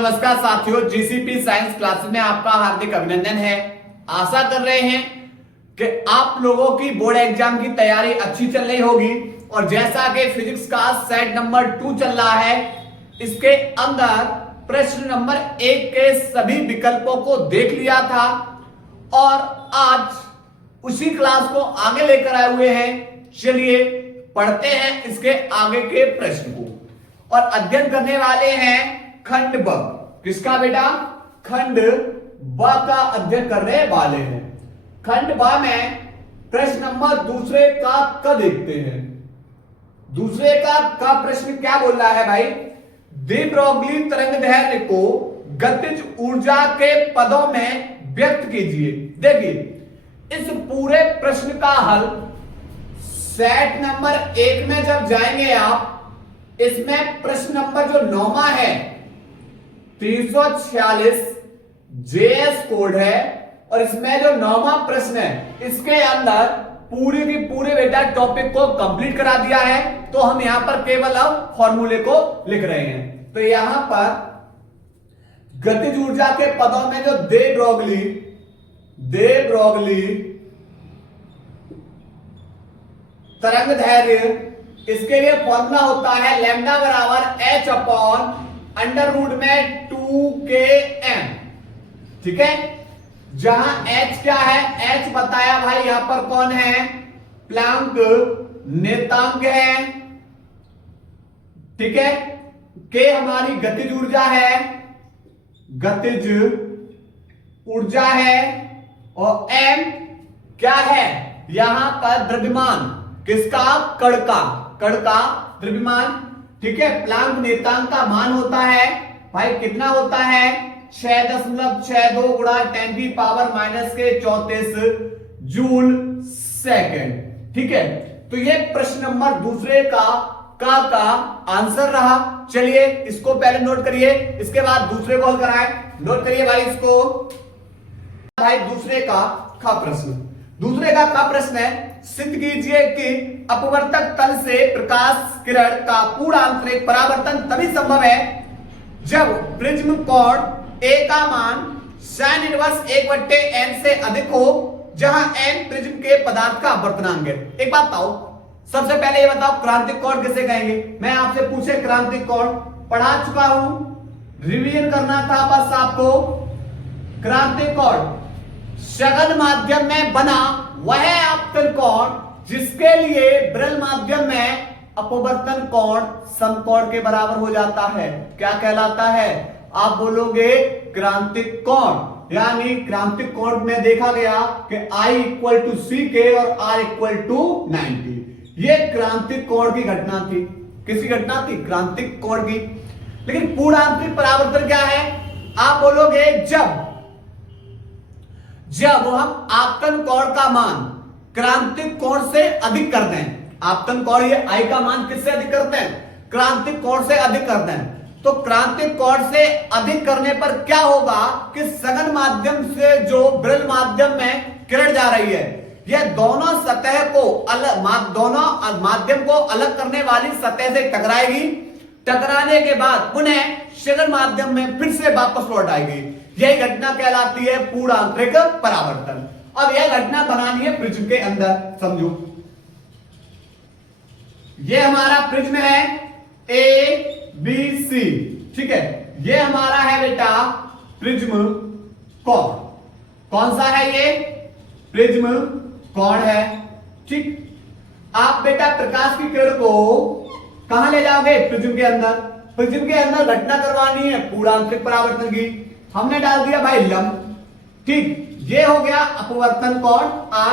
नमस्कार साथियों, GCP science classes में आपका हार्दिक अभिनंदन है। आशा कर रहे हैं कि आप लोगों की बोर्ड एग्जाम की तैयारी अच्छी चल रही होगी। और जैसा कि फिजिक्स का सेट नंबर 2 चल रहा है, इसके अंदर प्रश्न नंबर 1 के सभी विकल्पों को देख लिया था और आज उसी क्लास को आगे लेकर आए हुए हैं। चलिए पढ़ते हैं इसके आगे के प्रश्न को और अध्ययन करने वाले हैं खंड ब। किसका बेटा? खंड ब का अध्ययन करने वाले हैं। खंड ब में प्रश्न नंबर दूसरे का क देखते हैं। दूसरे का क प्रश्न क्या बोल रहा है भाई? डी ब्रोगली तरंगदैर्घ्य को गतिज ऊर्जा के पदों में व्यक्त कीजिए। देखिए इस पूरे प्रश्न का हल सेट नंबर 1 में जब जाएंगे आप, इसमें प्रश्न नंबर जो 9वां है 346 जेएस कोड है और इसमें जो 9वां प्रश्न है इसके अंदर पूरी की पूरे बेटा टॉपिक को कंप्लीट करा दिया है। तो हम यहां पर केवल अब फॉर्मूले को लिख रहे हैं। तो यहां पर गतिज ऊर्जा के पदों में जो दे ब्रोगली तरंगदैर्घ्य, इसके लिए फॉर्मूला होता है लैम्डा बराबर एच अपॉन अंडर रूट में 2km। ठीक है, जहां h क्या है? h बताया भाई यहां पर कौन है? प्लैंक नेतांक है। ठीक है, k हमारी गतिज ऊर्जा है, और m क्या है? यहां पर द्रव्यमान, किसका? कण का द्रव्यमान। ठीक है, प्लैंक नेतांक का मान होता है भाई कितना होता है? 6.62 गुणा 10⁻⁻⁴ जूल सेकंड। ठीक है, तो ये प्रश्न नंबर दूसरे का आंसर रहा। चलिए इसको पहले नोट करिए, इसके बाद दूसरे को हल कराएं। नोट करिए भाई इसको। भाई दूसरे का प्रश्न है, सिद्ध कीजिए कि अपवर्तक तल से प्रकाश किरण का पूर्ण आंतरिक परावर्तन तभी संभव है जब प्रिज्म कोण A का मान sin इनवर्स 1/n से अधिक हो, जहां n प्रिज्म के पदार्थ का अपवर्तनांक है। एक बात बताओ, सबसे पहले ये बताओ क्रांतिक कोण किसे कहेंगे? मैं आपसे पूछे क्रांतिक कोण, पढ़ा चुका हूं, रिवीजन करना था बस आपको। क्रांतिक कोण सघन माध्यम में बना वह आपतन कोण जिसके लिए विरल माध्यम में अपवर्तन कोण समकोण के बराबर हो जाता है। क्या कहलाता है? आप बोलोगे क्रांतिक कोण। यानी क्रांतिक कोण में देखा गया कि I = CK और R = 90। ये क्रांतिक कोण की घटना थी। किसकी घटना थी? क्रांतिक कोण की। लेकिन पूर्ण आंतरिक परावर्तन क्या है? आप बोलोगे जब हम आपतन कोण का मान क्रांतिक कोण से अधिक करते हैं। आपतन कोण ये I का मान किससे अधिक करते हैं? क्रांतिक कोण से अधिक करते हैं। तो क्रांतिक कोण से अधिक करने पर क्या होगा कि सघन माध्यम से जो विरल माध्यम में किरण जा रही है, यह दोनों सतह को दोनों माध्यम को अलग करने वाली सतह से टकराएगी। टकराने के बाद पुनः सघन माध्यम में फिर से वापस लौट आएगी। यही घटना कहलाती है पूर्ण आंतरिक परावर्तन। अब यह घटना बनानी है प्रिज्म के अंदर। समझो, यह हमारा प्रिज्म है ABC। ठीक है, यह हमारा है बेटा प्रिज्म कोण। कौन सा है ये? प्रिज्म कोण है। ठीक, आप बेटा प्रकाश की किरण को कहां ले जाओगे? प्रिज्म के अंदर। प्रिज्म के अंदर घटना करवानी है पूर्ण आंतरिक परावर्तन की। हमने डाल दिया भाई लंब। ठीक, ये हो गया अपवर्तन कोण R।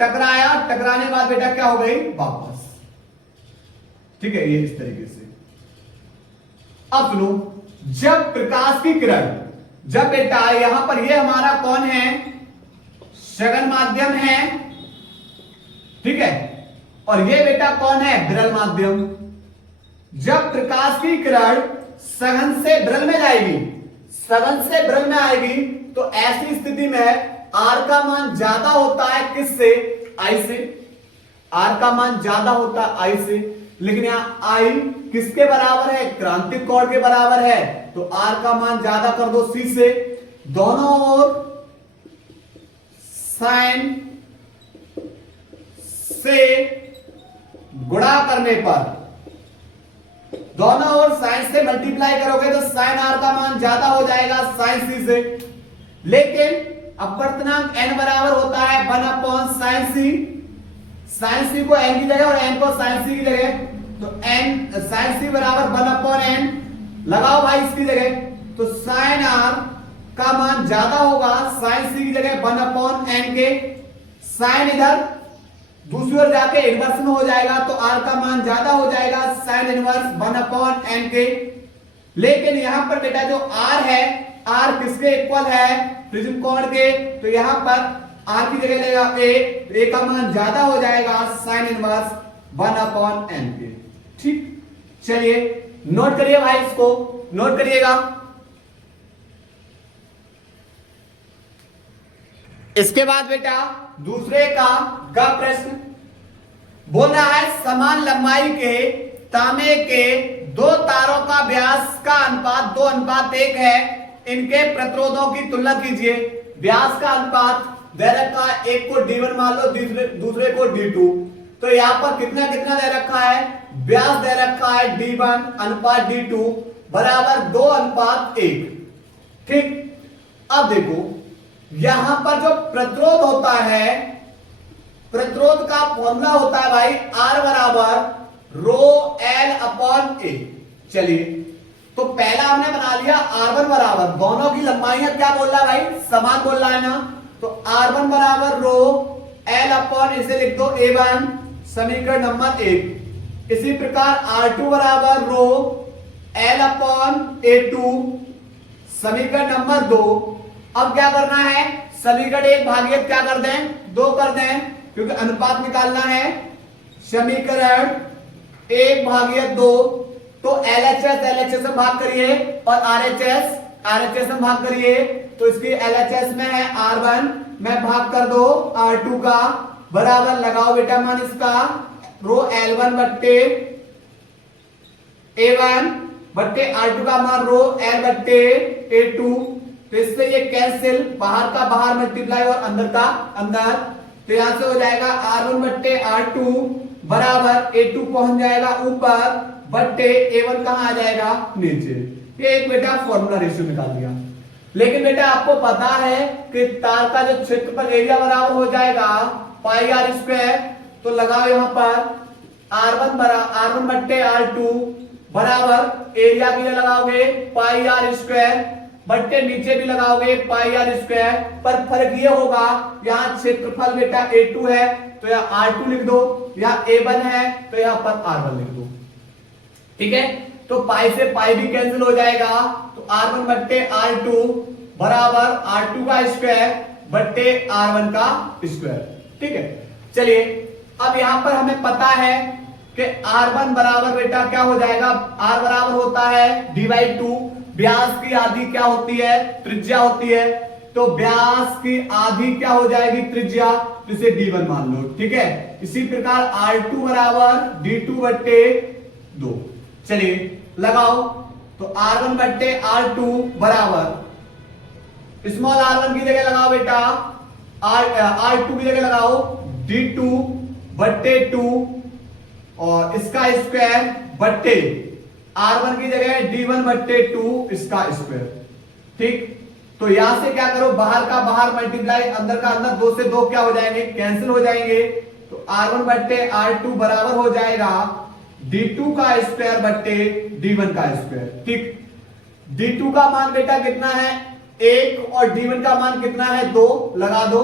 टकराया, टकराने के बाद बेटा क्या हो गई? वापस। ठीक है, ये इस तरीके से। अब सुनो, जब प्रकाश की किरण, जब बेटा यहां पर ये हमारा कौन है? सघन माध्यम है। ठीक है, और ये बेटा कौन है? विरल माध्यम। जब प्रकाश की किरण सघन से विरल में जाएगी, सघन से विरल में आएगी, तो ऐसी स्थिति में R का मान ज्यादा होता है किससे? I से। R का मान ज्यादा होता है I से। लेकिन यहां I किसके बराबर है, क्रांतिक कोण के बराबर है, तो r का मान ज्यादा कर दो c से। दोनों ओर साइन से गुणा करने पर, दोनों ओर साइन से मल्टीप्लाई करोगे तो साइन r का मान ज्यादा हो जाएगा साइन c से। लेकिन अपवर्तनांक n बराबर होता है 1/sin c, साइन c को n की जगह और n को साइन c की जगह, तो n साइन c बराबर 1/n लगाओ भाई इसकी जगह, तो साइन r का मान ज्यादा होगा साइन c की जगह 1/n के। साइन इधर दूसरी ओर जाके इन्वर्स में हो जाएगा तो r का मान ज्यादा हो जाएगा साइन इनवर्स 1/n के। लेकिन यहां पर बेटा जो r है, r किसके इक्वल है, प्रिज्म कोण के, तो यहां पर r की जगह लेगा a का मान ज्यादा हो जाएगा साइन इनवर्स 1/n के। ठीक, चलिए नोट करिए भाई, इसको नोट करिएगा। इसके बाद बेटा दूसरे का प्रश्न बोल रहा है, समान लंबाई के तांबे के दो तारों का व्यास का अनुपात 2:1 है, इनके प्रतिरोधों की तुलना कीजिए। व्यास का अनुपात दे रखा है, एक को d1 मान लो, दूसरे को d2, तो यहां पर कितना कितना दे रखा है, व्यास दे रखा है d1 अनुपात d2 बराबर 2:1। ठीक, अब देखो यहां पर जो प्रतिरोध होता है, प्रतिरोध का फॉर्मूला होता है भाई R बराबर रो L अपॉन A। चलिए, तो पहला हमने बना लिया R1 बराबर, दोनों की लंबाइयां क्या बोल रहा है भाई, समान बोल रहा है ना, तो R1 बराबर रो L अपॉन, इसे लिख दो A1, समीकरण नंबर 1। इसी प्रकार R2 बराबर रो L अपॉन A2, समीकरण नंबर 2। अब क्या करना है, समीकरण 1 भागित क्या कर दें, 2 कर दें, क्योंकि अनुपात निकालना है। समीकरण 1 भागित 2, तो LHS में भाग करिए और RHS में भाग करिए, तो इसकी LHS में है R1 में भाग कर दो R2 का, बराबर लगाओ बेटा मान इसका रो L1 बट्टे A1 बट्टे R2 का मान रो L बट्टे A2, तो इससे ये कैंसिल, बाहर का बाहर मल्टीप्लाई और अंदर का अंदर, तो यहां से हो जाएगा R1 बट्टे R2 बराबर A2 पहुंच जाएगा ऊपर बट्टे A1 कहां आ जाएगा, नीचे। ये एक बेटा फॉर्मूला रेशियो निकाल दिया। लेकिन बेटा आपको पता है कि तार का जो क्षेत्रफल एरिया बराबर हो जाएगा पाई आर स्क्वायर, तो लगाओ यहां पर R1 बट्टे R2 बराबर एरिया के लिए लगाओगे पाई आर स्क्वायर बट्टे नीचे भी लगाओगे पाई आर स्क्वायर, पर फर्क ये होगा यहाँ क्षेत्रफल बेटा A2 है तो यहाँ R2 लिख दो, यहाँ A1 है तो यहाँ पर R1 लिख दो। ठीक है, तो पाई से पाई भी कैंसिल हो जाएगा, तो R1 बट्टे R2 बराबर R2 का स्क्वायर बट्टे R1 का स्क्वायर। ठीक है, चलिए अब यहां पर हमें पता है कि R1 बराबर बेटा क्या हो जाएगा, R बराबर होता है d/2, व्यास की आधी क्या होती है, त्रिज्या होती है, तो व्यास की आधी क्या हो जाएगी, त्रिज्या, इसे d1 मान लो। ठीक है, इसी प्रकार R2 बराबर d2 बट्टे 2। चलिए लगाओ, तो R1 बट्टे R2 बराबर स्मॉल r1 की जगह लगाओ बेटा R2 की जगह लगाओ d2 बट्टे 2 और इसका स्क्वायर बट्टे R1 की जगह d1 बट्टे 2 इसका स्क्वायर। ठीक, तो यहां से क्या करो, बाहर का बाहर मल्टीप्लाई, अंदर का अंदर, 2 से 2 क्या हो जाएंगे, कैंसिल हो जाएंगे, तो R1 बट्टे R2 बराबर हो जाएगा d2 का स्क्वायर बट्टे d1 का स्क्वायर। ठीक, d2 का मान बेटा कितना है 1 और d1 का मान कितना है 2, लगा दो,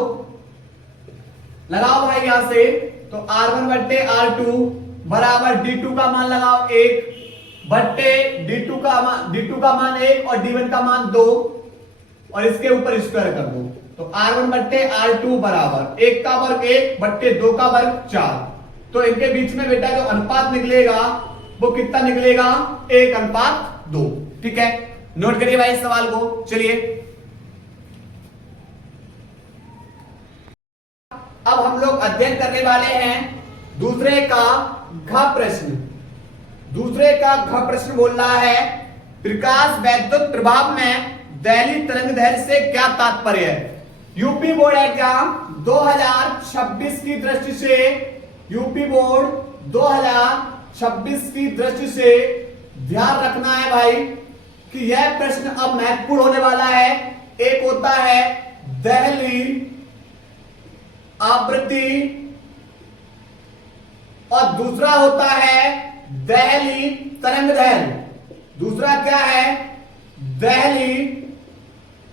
लगाओ भाई यहां से, तो R1 बट्टे R2 बराबर d2 का मान लगाओ 1 बट्टे d2 का मान 1 और d1 का मान 2 और इसके ऊपर स्क्वायर कर दो, तो R1 बट्टे R2 बराबर 1 का वर्ग 1 बट्टे 2 का वर्ग 4, तो इनके बीच में बेटा जो अनुपात निकलेगा वो कितना निकलेगा, 1:2। ठीक है, नोट करिए भाई इस सवाल को। चलिए अब हम लोग अध्ययन करने वाले हैं दूसरे का घ प्रश्न। दूसरे का घ प्रश्न बोल रहा है प्रकाश वैद्युत प्रभाव में दिल्ली तरंगदैर्घ्य से क्या तात्पर्य है। यूपी बोर्ड एग्जाम 2026 की दृष्टि से, यूपी बोर्ड 2026 की दृष्टि से ध्यान रखना है भाई कि यह प्रश्न अब महत्वपूर्ण होने वाला है। एक होता है दिल्ली आवृत्ति और दूसरा होता है दिल्ली तरंगदैर्घ्य। दूसरा क्या है? दिल्ली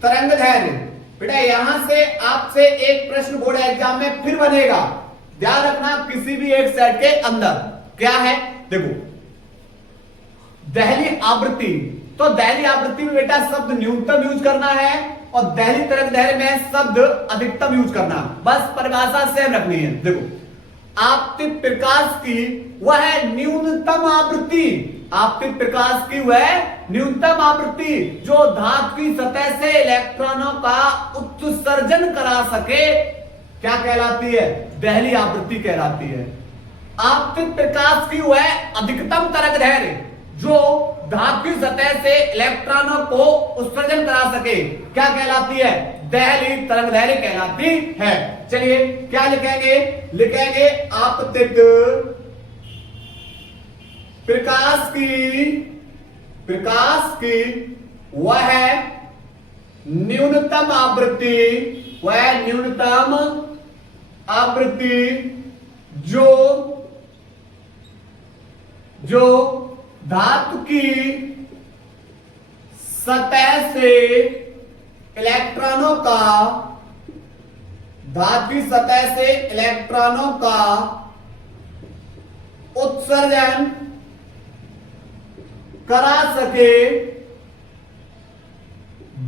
तरंगदैर्घ्य। बेटा यहां से आपसे एक प्रश्न बोर्ड एग्जाम में फिर बनेगा, ध्यान रखना किसी भी एक सेट के अंदर। क्या है? देखो दिल्ली आवृत्ति, तो दिल्ली आवृत्ति में बेटा शब्द न्यूनतम यूज करना है और दिल्ली तरंगदैर्घ्य में शब्द अधिकतम यूज करना, बस परिभाषा सेम रखनी है। देखो आपतित प्रकाश की वह न्यूनतम आवृत्ति, आपतित प्रकाश की वह न्यूनतम आवृत्ति जो धातु की सतह से इलेक्ट्रॉनों का उत्सर्जन करा सके, क्या कहलाती है? दिल्ली आवृत्ति कहलाती है। आपतित प्रकाश की वह अधिकतम तरंगदैर्घ्य जो धातु की सतह से इलेक्ट्रॉनों को उत्सर्जन करा सके, क्या कहलाती है? दिल्ली तरंगदैर्घ्य कहलाती है। चलिए क्या लिखेंगे? लिखेंगे आपतित प्रकाश की वह न्यूनतम आवृत्ति, वह न्यूनतम आवृत्ति जो धातु की सतह से इलेक्ट्रॉनों का, धातु की सतह से इलेक्ट्रॉनों का उत्सर्जन करा सके,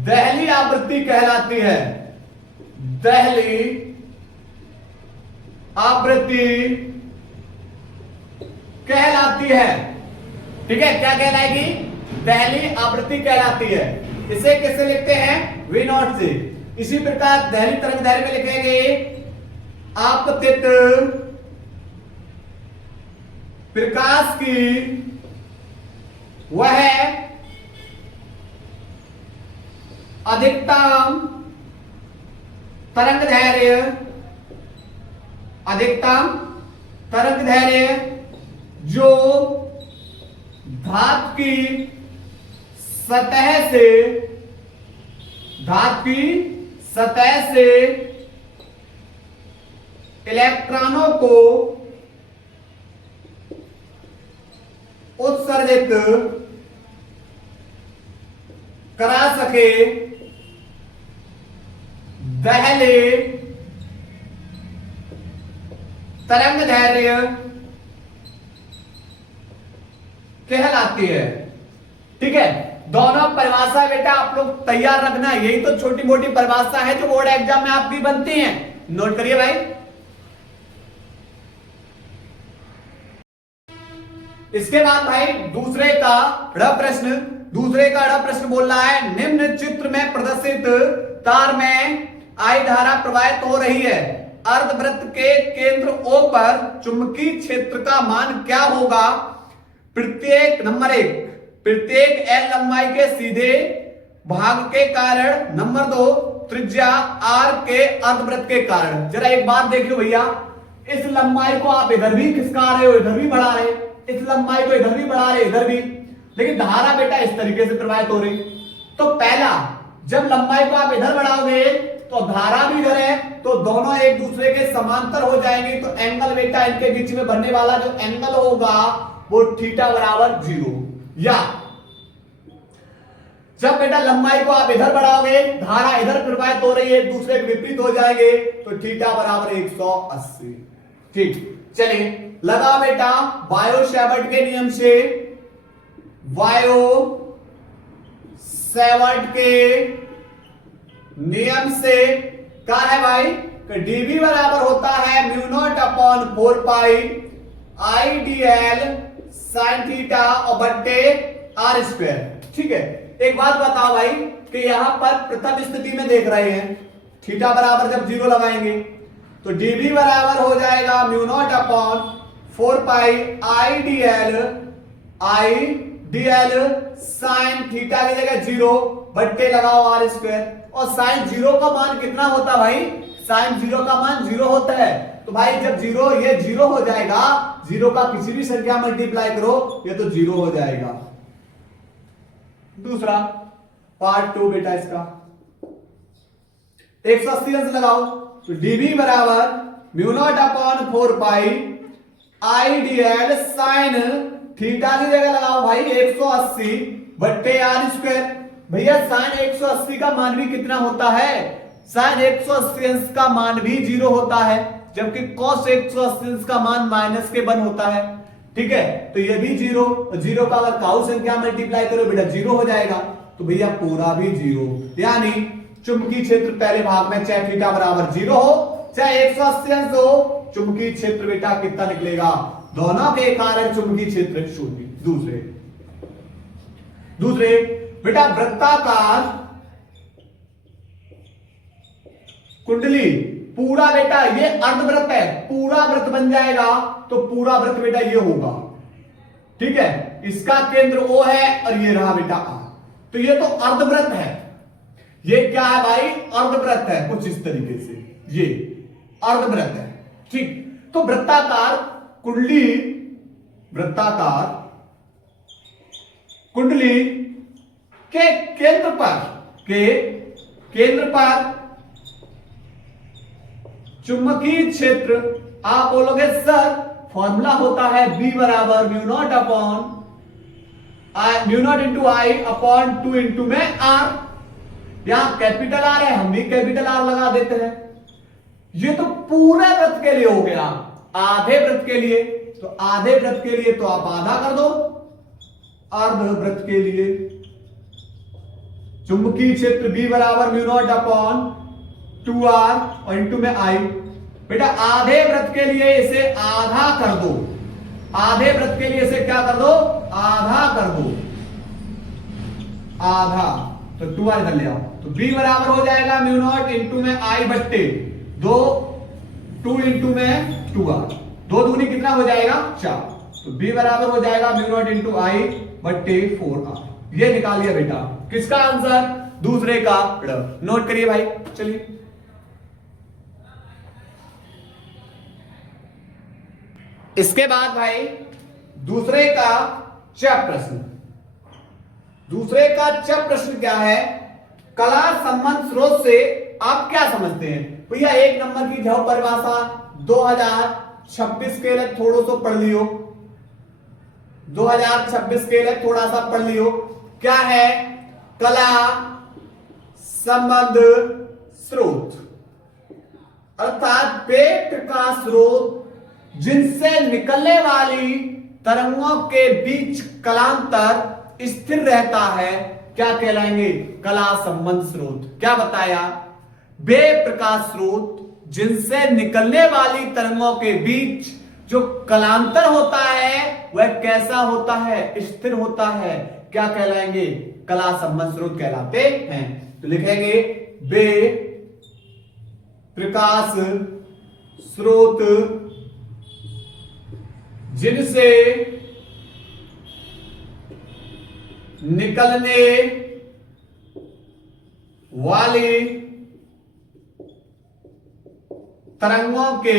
दिल्ली आवृत्ति कहलाती है। दिल्ली आवृत्ति कहलाती है। ठीक है, क्या कहलाएगी? दिल्ली आवृत्ति कहलाती है। इसे कैसे लिखते हैं? V नॉट से। इसी प्रकार दिल्ली तरंगदैर्घ्य में लिखेंगे आपतित प्रकाश की वह अधिकतम तरंगदैर्घ्य, अधिकतम तरंगदैर्घ्य जो धातु की सतह से, धातु की सतह से इलेक्ट्रॉनों को उत्सर्जित करा सके, दिल्ली तरंगदैर्घ्य कहलाती है। ठीक है, दोनों परिभाषा बेटा आप लोग तैयार रखना, यही तो छोटी मोटी परिभाषा है जो बोर्ड एग्जाम में आपकी बनती हैं। नोट करिए भाई। इसके बाद भाई दूसरे का ड़ प्रश्न बोल रहा है निम्न चित्र में प्रदर्शित तार में आई धारा प्रवाहित हो रही है, अर्धवृत्त के केंद्र O पर चुंबकीय क्षेत्र का मान क्या होगा? प्रत्येक नंबर 1 प्रत्येक L लंबाई के सीधे भाग के कारण, नंबर 2 त्रिज्या R के अर्धवृत्त के कारण। जरा एक बात देखियो भैया, इस लंबाई को आप इधर भी खिसका रहे हो, इधर भी बढ़ा रहे, इस लंबाई को इधर भी बढ़ा रहे, इधर भी, लेकिन धारा बेटा इस तरीके से प्रवाहित हो रही। तो पहला, जब लंबाई को आप इधर बढ़ाओगे तो धारा भी इधर है, तो दोनों एक दूसरे के समांतर हो जाएंगे। तो एंगल बेटा इनके बीच में बनने वाला जो एंगल होगा वो थीटा बराबर 0। या जब बेटा लंबाई को आप इधर बढ़ाओगे, धारा इधर प्रवाहित हो रही है, एक दूसरे के विपरीत हो जाएंगे, तो थीटा बराबर 180। ठीक, चलिए लगा बेटा बायो सेवर्ट के नियम से, बायो सेवर्ट के नियम से क्या है भाई कि dv बराबर होता है mu naught upon 4 pi I D L sine theta और बट्टे आर स्क्वायर। ठीक है, एक बात बताओ भाई कि यहां पर प्रथम स्थिति में देख रहे हैं थीटा बराबर जब 0 लगाएंगे तो dv बराबर हो जाएगा mu naught upon 4 pi I D L I D L sine theta की जगह 0 बट्टे लगाओ आर स्क्वायर। और साइन 0 का मान कितना होता है भाई? साइन 0 का मान 0 होता है। तो भाई जब 0 ये 0 हो जाएगा, 0 का किसी भी संख्या मल्टीप्लाई करो ये तो 0 हो जाएगा। दूसरा पार्ट 2 बेटा इसका 180 अंश लगाओ तो dv बराबर mu naught upon 4 pi I D L sine theta की जगह लगाओ भाई 180 बट्टे आर स्क्वायर। भैया साइन 180 का मान भी कितना होता है? साइन 180 अंश का मान भी 0 होता है, जबकि cos 180 अंश का मान माइनस के 1 होता है। ठीक है, तो ये भी 0, 0 का अगर काऊ संख्या मल्टीप्लाई करो बेटा 0 हो जाएगा, तो भैया पूरा भी 0। यानी चुंबकीय क्षेत्र पहले भाग में चाहे थीटा बराबर 0 हो चाहे 180 अंश हो, चुंबकीय क्षेत्र बेटा कितना निकलेगा? दोनों के कारण चुंबकीय क्षेत्र 0। दूसरे बेटा वृत्ताकार कुंडली पूरा बेटा ये अर्धवृत्त है, पूरा वृत्त बन जाएगा तो पूरा वृत्त बेटा ये होगा। ठीक है, इसका केंद्र O है और ये रहा बेटा R। तो ये तो अर्धवृत्त है। ये क्या है भाई? अर्धवृत्त है, कुछ इस तरीके से ये अर्धवृत्त है। ठीक, तो वृत्ताकार कुंडली, वृत्ताकार कुंडली के केंद्र पर चुंबकीय क्षेत्र, आप बोलोगे सर फॉर्मूला होता है B बराबर म्यू नॉट इंटू आई अपॉन 2 इंटू में R। यहां कैपिटल R है, हम भी कैपिटल R लगा देते हैं। ये तो पूरे वृत्त के लिए हो गया। आधे वृत्त के लिए, तो आधे वृत्त के लिए तो आप आधा कर दो, अर्ध वृत्त के लिए चुंबकीय क्षेत्र B बराबर म्यू नॉट अपॉन 2R और इंटू में I। बेटा आधे वृत्त के लिए इसे आधा कर दो, आधे वृत्त के लिए इसे क्या कर दो? आधा कर दो, आधा। तो 2R इधर ले आओ, तो B बराबर हो जाएगा म्यू नॉट इंटू में I बट्टे 2 इंटू में 2R। 2 दूनी कितना हो जाएगा? 4। तो B बराबर हो जाएगा म्यू नॉट इंटू I बट्टे 4R। ये निकाल लिया बेटा किसका आंसर? दूसरे का। नोट करिए भाई, चलिए इसके बाद भाई दूसरे का च प्रश्न। दूसरे का च प्रश्न क्या है? कला संबंध स्रोत से आप क्या समझते हैं? भैया 1 नंबर की जो परिभाषा 2026 के लिए थोड़ा सा पढ़ लियो, 2026 के लिए थोड़ा सा पढ़ लियो। क्या है? कला संबंध स्रोत अर्थात वे प्रकाश स्रोत जिनसे निकलने वाली तरंगों के बीच कलांतर स्थिर रहता है, क्या कहलाएंगे? कला संबंध स्रोत। क्या बताया? वे प्रकाश स्रोत जिनसे निकलने वाली तरंगों के बीच जो कलांतर होता है वह कैसा होता है? स्थिर होता है। क्या कहलाएंगे? कला संबंध स्रोत कहलाते हैं। तो लिखेंगे वे प्रकाश स्रोत जिनसे निकलने वाली तरंगों के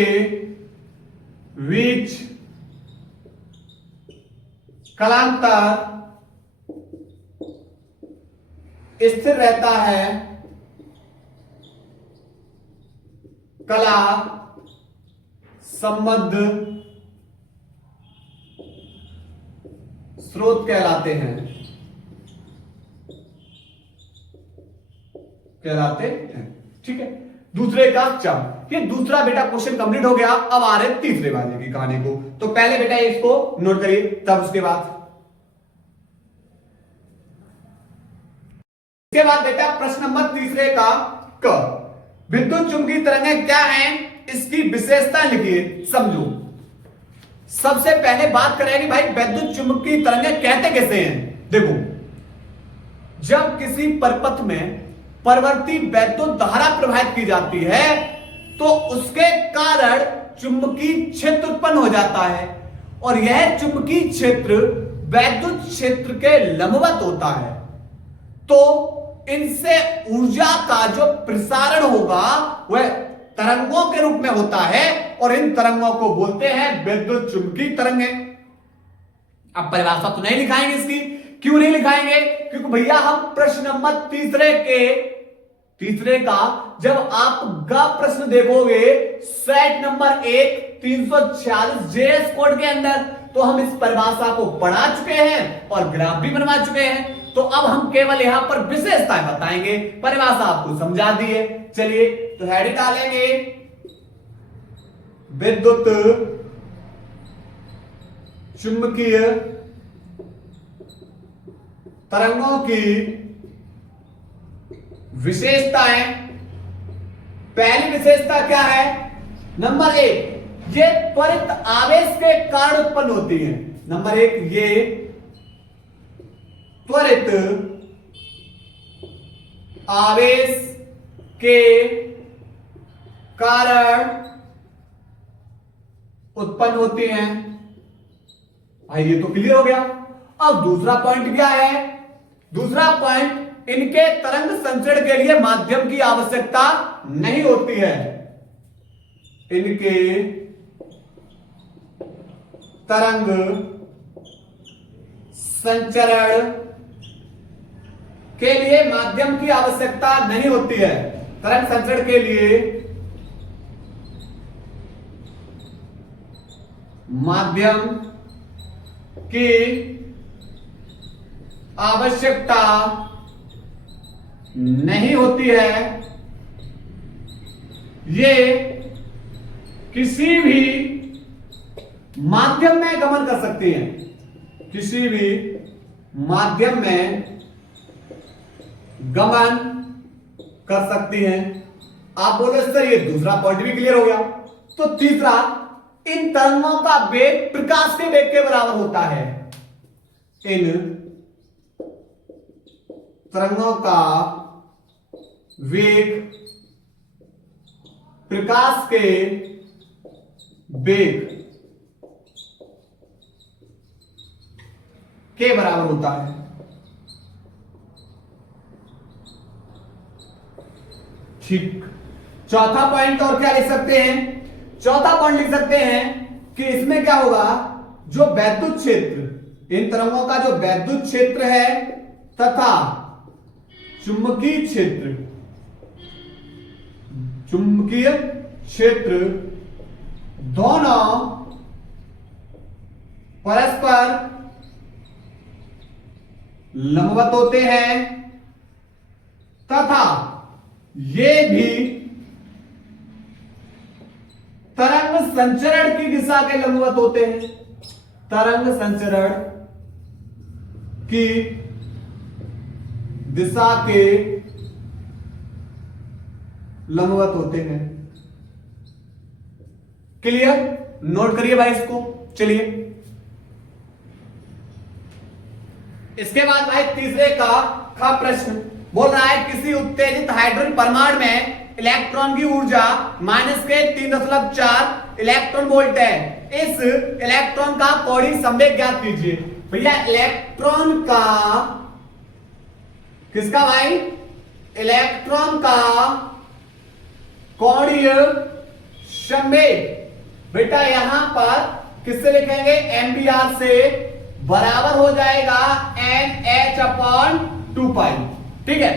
बीच कलांतर स्थिर रहता है, कला संबंध स्रोत कहलाते हैं, ठीक है। दूसरे का चम, ये दूसरा बेटा क्वेश्चन कंप्लीट हो गया। अब आ रहे तीसरे वाले की कहानी को। तो पहले बेटा इसको नोट करिए, तब उसके बाद बेटा प्रश्न नंबर तीसरे का क, विद्युत चुंबकीय तरंगें क्या हैं, इसकी विशेषता लिखिए, समझो। सबसे पहले बात करेंगे भाई विद्युत चुंबकीय तरंगें कहते कैसे हैं। देखो, जब किसी परपथ में परिवर्ती वैद्युत धारा प्रवाहित की जाती है तो उसके कारण चुंबकीय क्षेत्र उत्पन्न हो जाता है, और यह चुंबकीय क्षेत्र वैद्युत क्षेत्र के लंबवत होता है तो इनसे ऊर्जा का जो प्रसारण होगा वह तरंगों के रूप में होता है और इन तरंगों को बोलते हैं विद्युत चुंबकीय तरंगें। अब परिभाषा तो नहीं लिखाएंगे इसकी, क्यों नहीं लिखाएंगे? क्योंकि भैया हम प्रश्न नंबर तीसरे का जब आपका प्रश्न देखोगे सेट नंबर 1 346 जेएस कोड के अंदर, तो हम इस परिभाषा को पढ़ा चुके हैं और ग्राफ भी बनवा चुके हैं। तो अब हम केवल यहां पर विशेषताएं बताएंगे, परिभाषा आपको समझा दी है। चलिए तो हेडिंग डालेंगे विद्युत चुंबकीय तरंगों की विशेषताएं। पहली विशेषता क्या है? नंबर 1, ये त्वरित आवेश के कारण उत्पन्न होती है। नंबर 1, ये त्वरित आवेश के कारण उत्पन्न होती हैं। भाई ये तो क्लियर हो गया। अब दूसरा पॉइंट क्या है? दूसरा पॉइंट, इनके तरंग संचरण के लिए माध्यम की आवश्यकता नहीं होती है। इनके तरंग संचरण के लिए माध्यम की आवश्यकता नहीं होती है। तरंग संचरण के लिए माध्यम की आवश्यकता नहीं होती है। ये किसी भी माध्यम में गमन कर सकती हैं, किसी भी माध्यम में गमन कर सकती हैं। आप बोले सर ये दूसरा पॉइंट भी क्लियर हो गया। तो तीसरा, इन तरंगों का वेग प्रकाश के वेग के बराबर होता है। इन तरंगों का वेग प्रकाश के वेग के बराबर होता है। ठीक। चौथा पॉइंट और क्या लिख सकते हैं? चौथा पॉइंट लिख सकते हैं कि इसमें क्या होगा, जो वैद्युत क्षेत्र, इन तरंगों का जो वैद्युत क्षेत्र है तथा चुंबकीय क्षेत्र, चुंबकीय क्षेत्र दोनों परस्पर लंबवत होते हैं तथा ये भी तरंग संचरण की दिशा के लंबवत होते हैं। तरंग संचरण की दिशा के लंबवत होते हैं। क्लियर? नोट करिए भाई इसको। चलिए इसके बाद भाई तीसरे का प्रश्न बोल रहा है, किसी उत्तेजित हाइड्रोजन परमाणु में इलेक्ट्रॉन की ऊर्जा -3.4 इलेक्ट्रॉन वोल्ट है। इस इलेक्ट्रॉन का कोणीय संवेग ज्ञात कीजिए। भैया इलेक्ट्रॉन का, किसका भाई? इलेक्ट्रॉन का कोणीय संवेग बेटा यहां पर किससे लिखेंगे? एमबीआर से बराबर हो जाएगा NH/2π। ठीक है,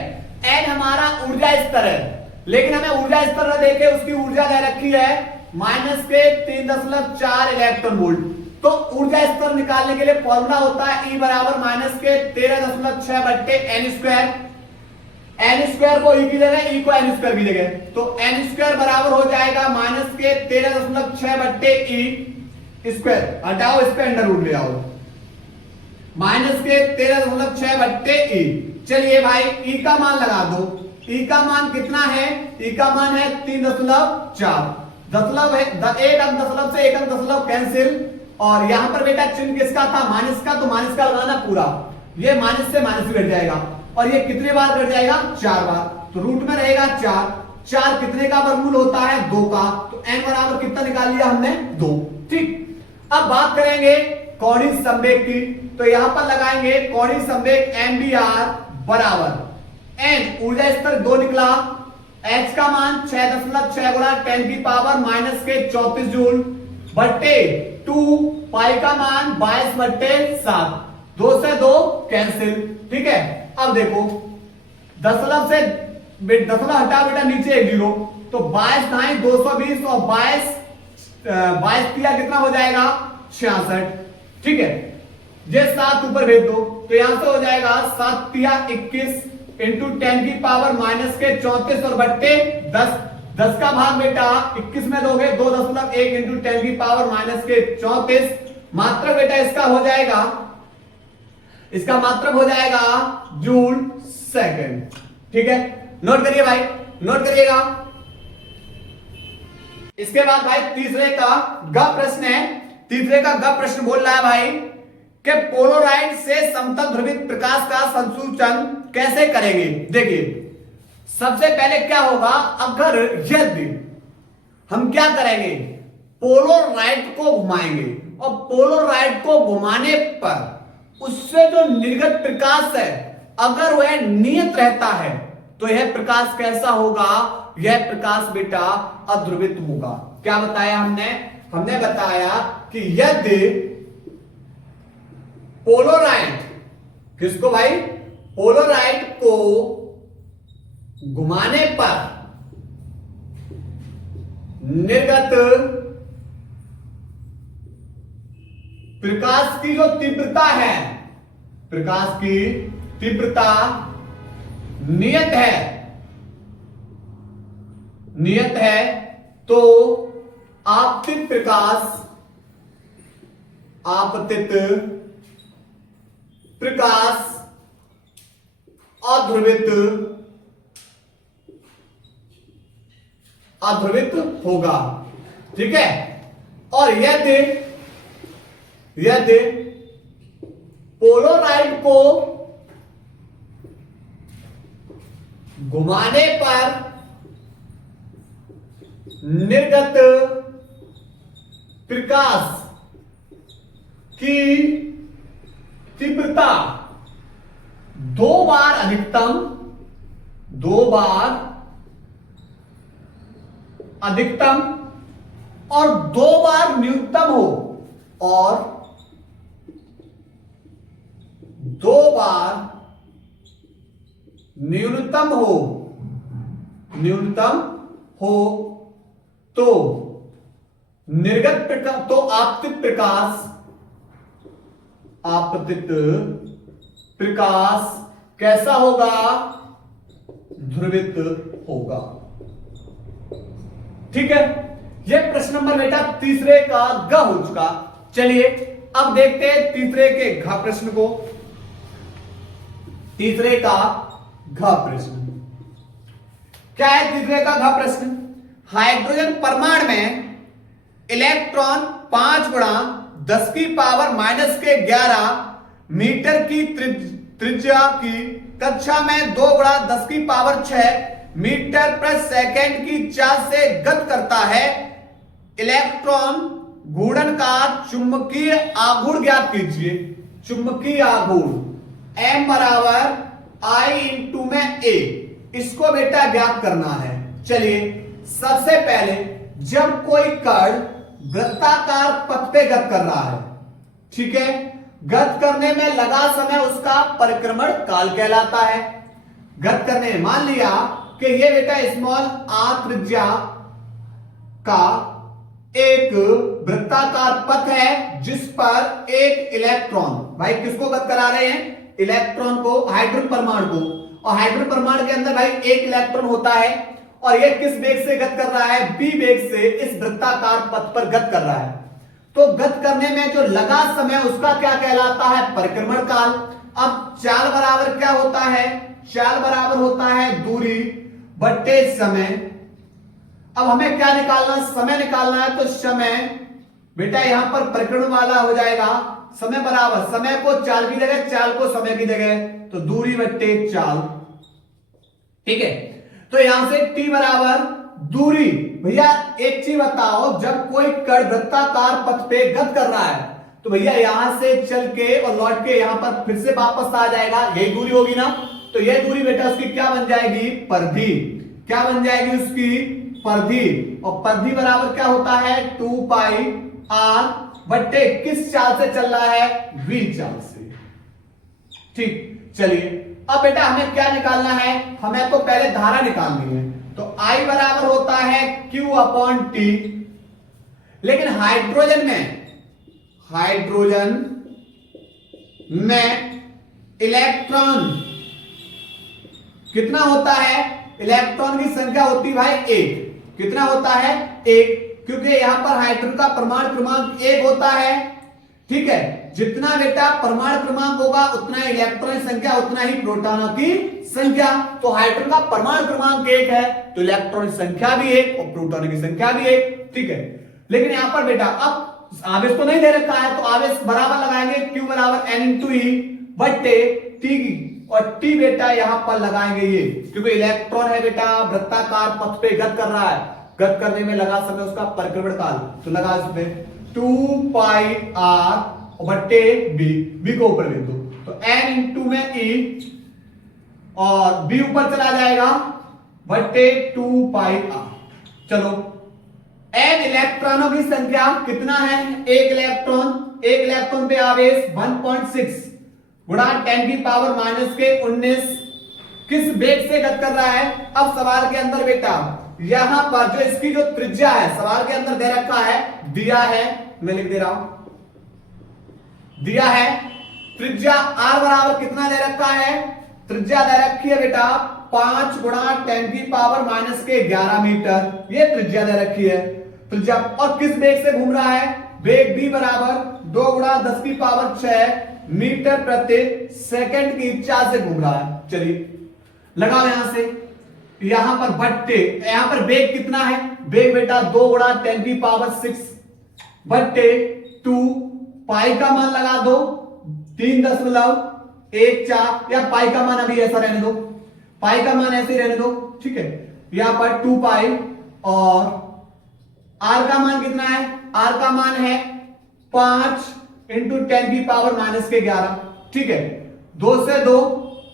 एन हमारा ऊर्जा स्तर है, लेकिन हमें ऊर्जा स्तर न देके उसकी ऊर्जा दे रखी है -3.4 इलेक्ट्रॉन वोल्ट। तो ऊर्जा स्तर निकालने के लिए फॉर्मूला होता है E बराबर -13.6/n²। n² को E की जगह, E को n² की जगह, तो n² बराबर हो जाएगा -13.6/E²। हटाओ, इस पे अंडर रूट ले आओ, -13.6/E। चलिए भाई E का मान लगा दो। E का मान कितना है? E का मान है 3.4। दशमलव है, एक अंक दशमलव से एक अंक दशमलव कैंसिल, और यहां पर बेटा चिन्ह किसका था? माइनस का, तो माइनस का लगाना पूरा। ये माइनस से माइनस घट जाएगा, और ये कितने बार घट जाएगा? 4 बार। तो रूट में रहेगा 4। 4 कितने का वर्गमूल होता है? 2 का। तो n बराबर कितना निकाल लिया हमने? 2। ठीक। अब बात करेंगे कोणीय संवेग की, तो यहां पर लगाएंगे कोणीय संवेग mvr बराबर n, ऊर्जा स्तर 2 निकला, h का मान 6.6 गुणा 10 की पावर माइनस के 34 जूल बट्टे 2, पाई का मान 22/7, 2 से 2 कैंसिल। ठीक है, अब देखो दशमलव से दशमलव हटा बेटा नीचे एक जीरो, तो 22 9 220 और 22 कितना हो जाएगा 66। ठीक है, ये 7 ऊपर भेज दो, तो यहां से हो जाएगा 7 21 इंटू 10 की पावर माइनस के 34 और बट्टे 10, 10 का भाग बेटा 21 में दोगे 2.1 इंटू 10 की पावर माइनस के 34, मात्रक बेटा इसका हो जाएगा, इसका मात्रक हो जाएगा जूल सेकंड। ठीक है, नोट करिए भाई, नोट करिएगा। इसके बाद भाई तीसरे का ग प्रश्न है। तीसरे का ग प्रश्न बोल रहा है भाई कि पोलराइड से समतल ध्रुवित प्रकाश का संसूचन कैसे करेंगे। देखिए सबसे पहले क्या होगा, अगर यदि हम क्या करेंगे, पोलराइड को घुमाएंगे और पोलराइड को घुमाने पर उससे जो निर्गत प्रकाश है अगर वह नियत रहता है तो यह प्रकाश कैसा होगा, यह प्रकाश बेटा अध्रुवित होगा। क्या बताया हमने, हमने बताया कि यदि पोलराइड, किसको भाई, पोलराइड को घुमाने पर निर्गत प्रकाश की जो तीव्रता है, प्रकाश की तीव्रता नियत है, नियत है, तो आपतित प्रकाश, आपतित प्रकाश अध्रुवित, अध्रुवित होगा। ठीक है, और यदि यदि पोलराइड को घुमाने पर निर्गत प्रकाश की तीव्रता 2 बार अधिकतम, 2 बार अधिकतम और 2 बार न्यूनतम हो, और 2 बार न्यूनतम हो, न्यूनतम हो, तो निर्गत प्रकाश, तो आपतित प्रकाश, आपतित प्रकाश कैसा होगा, ध्रुवित होगा। ठीक है, यह प्रश्न नंबर बेटा तीसरे का ग हो चुका। चलिए अब देखते हैं तीसरे के घ प्रश्न को। तीसरे का घ प्रश्न क्या है, तीसरे का घ प्रश्न, हाइड्रोजन परमाणु में इलेक्ट्रॉन 5 गुणा 10 की पावर माइनस के 11 मीटर की त्रिज्या की कक्षा में 2 गुणा 10 की पावर 6 मीटर प्रति सेकंड की चाल से गति करता है। इलेक्ट्रॉन घूर्णन का चुंबकीय आघूर्ण ज्ञात कीजिए। चुंबकीय आघूर्ण M बराबर I इंटू में A, इसको बेटा ज्ञात करना है। चलिए सबसे पहले जब कोई कण वृत्ताकार पथ पे गति कर रहा है, ठीक है, गति करने में लगा समय उसका परिक्रमण काल कहलाता है। गति करने में मान लिया कि ये बेटा स्मॉल r त्रिज्या का एक वृत्ताकार पथ है जिस पर एक इलेक्ट्रॉन, भाई किसको गति करा रहे हैं, इलेक्ट्रॉन को, हाइड्रोजन परमाणु को, और हाइड्रोजन परमाणु के अंदर भाई एक इलेक्ट्रॉन होता है और ये किस वेग से गति कर रहा है, b वेग से इस वृत्ताकार पथ पर गति कर रहा है। तो गति करने में जो लगा समय उसका क्या कहलाता है, परिक्रमण काल। अब चाल बराबर क्या होता है, चाल बराबर होता है दूरी बट्टे समय। अब हमें क्या निकालना, समय निकालना है, तो समय बेटा यहां पर परिक्रमण वाला हो जाएगा, समय बराबर, समय को चाल की जगह, चाल को समय की जगह, तो दूरी बट्टे चाल। ठीक है, तो यहां से t बराबर दूरी। भैया एक चीज बताओ, जब कोई कण वृत्ताकार पथ पे गति कर रहा है तो भैया यहां से चल के और लौट के यहां पर फिर से वापस आ जाएगा, यही दूरी होगी ना। तो यह दूरी बेटा उसकी क्या बन जाएगी, परिधि। क्या बन जाएगी उसकी, परिधि। और परिधि बराबर क्या होता है, 2 पाई r बट्टे किस चाल से चल रहा है, v चाल से। ठीक, चलिए अब बेटा हमें क्या निकालना है, हमें तो पहले धारा निकालनी है। तो I बराबर होता है Q अपॉन T। लेकिन हाइड्रोजन में इलेक्ट्रॉन कितना होता है, इलेक्ट्रॉन की संख्या होती है भाई 1। कितना होता है, 1, क्योंकि यहां पर हाइड्रोजन का परमाणु क्रमांक 1 होता है। ठीक है, जितना बेटा परमाणु क्रमांक होगा उतना ही इलेक्ट्रॉन की संख्या, उतना ही प्रोटॉनों की संख्या। तो हाइड्रोजन का परमाणु क्रमांक 1 है तो इलेक्ट्रॉन की संख्या भी 1 और प्रोटॉन की संख्या भी 1। ठीक है, लेकिन यहां पर बेटा अब आवेश तो नहीं दे रखा है, तो आवेश बराबर लगाएंगे Q बराबर N इंटू ई बट्टे T की, और T बेटा यहां पर लगाएंगे ये, क्योंकि इलेक्ट्रॉन है बेटा वृत्ताकार पथ पे गति कर रहा है, गति करने में लगा समय उसका परिक्रमण काल, तो लगा इसमें 2 पाई r बट्टे b को ऊपर ले दो, तो n इंटू में e और b ऊपर चला जाएगा बट्टे 2 पाई r। चलो n इलेक्ट्रॉनों की संख्या कितना है, एक इलेक्ट्रॉन पे आवेश 1.6 गुणा 10 की पावर माइनस के 19 किस वेग से गति कर रहा है। अब सवाल के अंदर बेटा यहां पर जो इसकी जो त्रिज्या है सवाल के अंदर दे रखा है, दिया है, मैं लिख दे रहा हूं, दिया है त्रिज्या r बराबर कितना दे रखा है, त्रिज्या दे रखी है बेटा 5 गुणा 10 की पावर माइनस के 11 मीटर, ये त्रिज्या दे रखी है त्रिज्या। और किस वेग से घूम रहा है, वेग v बराबर 2 गुणा 10 की पावर 6 मीटर प्रति सेकंड की चाल से घूम रहा है। चलिए लगाओ यहां से, यहां पर बट्टे, यहां पर वेग कितना है, वेग बेटा 2 गुणा 10 की पावर 6 बट्टे 2, पाई का मान लगा दो 3.14, या पाई का मान अभी ऐसा रहने दो, पाई का मान ऐसे रहने दो। ठीक है, यहां पर 2 पाई और r का मान कितना है, r का मान है 5 इंटू 10 की पावर माइनस के 11। ठीक है, 2 से 2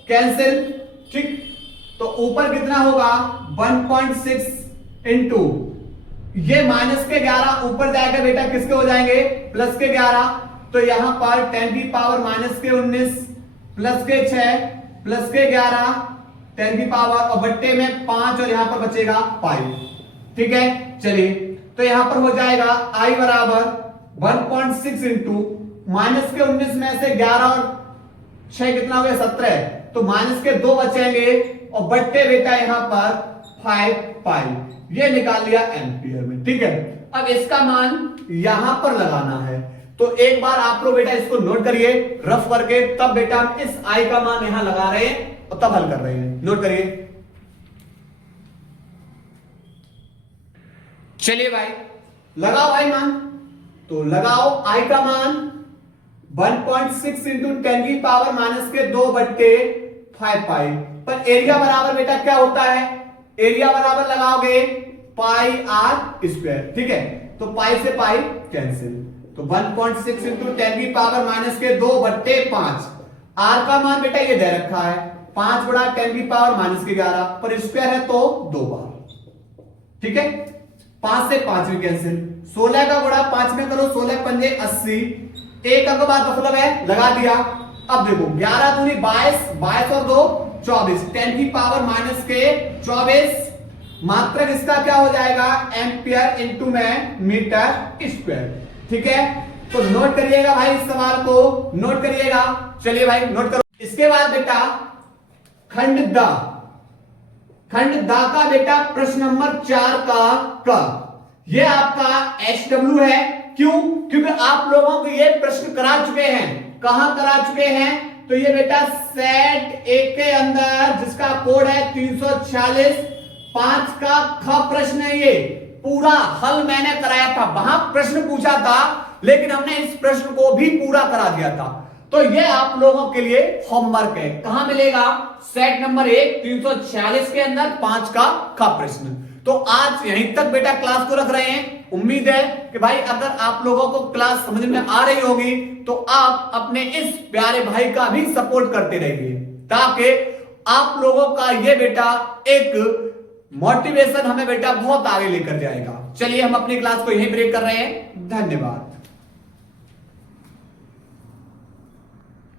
कैंसिल। ठीक, तो ऊपर कितना होगा 1.6 इंटू ये माइनस के 11 ऊपर जाएगा बेटा किसके हो जाएंगे, प्लस के 11, तो यहां पर 10 की पावर माइनस के 19 प्लस के 6 प्लस के 11 10 की पावर और बट्टे में 5 और यहां पर बचेगा पाई। ठीक है, चलिए तो यहां पर हो जाएगा I बराबर 1.6 इंटू माइनस के 19 में से 11 और 6 कितना हो गया 17, तो माइनस के 2 बचेंगे और बट्टे बेटा यहां पर 5 पाई, ये निकाल लिया एम्पियर में। ठीक है, अब इसका मान यहां पर लगाना है, तो एक बार आप लोग बेटा इसको नोट करिए रफ करके, तब बेटा हम इस I का मान यहां लगा रहे हैं और तब हल कर रहे हैं। नोट करिए, चलिए भाई लगाओ I मान, तो लगाओ I का मान 1.6 इंटू 10 की पावर माइनस के 2 बट्टे 5 पाई, पर एरिया बराबर बेटा क्या होता है, एरिया बराबर लगाओगे पाई r स्क्वायर। ठीक है, तो पाई से पाई कैंसिल, तो 1.6 इंटू 10 की पावर माइनस के 2 बट्टे 5, r का मान बेटा ये दे रखा है 5 गुणा 10 की पावर माइनस के 11, पर स्क्वायर है तो 2 बार। ठीक है, 5 से 5 भी कैंसिल, 16 का गुणा 5 में करो, 16 पंजे 80, एक अंक बाद मतलब है लगा दिया। अब देखो 11 दूनी 22, 22 और 2 24, 10 की पावर माइनस के 24, मात्रक इसका क्या हो जाएगा एम्पियर इंटू में मीटर स्क्वायर। ठीक है, तो नोट करिएगा भाई, इस सवाल को नोट करिएगा। चलिए भाई नोट करो। इसके बाद बेटा खंड द का बेटा प्रश्न नंबर 4 का ये आपका SW है। क्यों, क्योंकि आप लोगों को ये प्रश्न करा चुके हैं, कहां करा चुके हैं, तो ये बेटा सेट 1 के अंदर जिसका कोड है 346 5 का ख प्रश्न है, ये पूरा हल मैंने कराया था, वहां प्रश्न पूछा था लेकिन हमने इस प्रश्न को भी पूरा करा दिया था। तो ये आप लोगों के लिए होमवर्क है, कहां मिलेगा, सेट नंबर 1 346 के अंदर 5 का ख प्रश्न। तो आज यहीं तक बेटा क्लास को रख रहे हैं। उम्मीद है कि भाई अगर आप लोगों को क्लास समझ में आ रही होगी तो आप अपने इस प्यारे भाई का भी सपोर्ट करते रहिए, ताकि आप लोगों का ये बेटा एक मोटिवेशन हमें बेटा बहुत आगे लेकर जाएगा। चलिए हम अपनी क्लास को यहीं ब्रेक कर रहे हैं। धन्यवाद।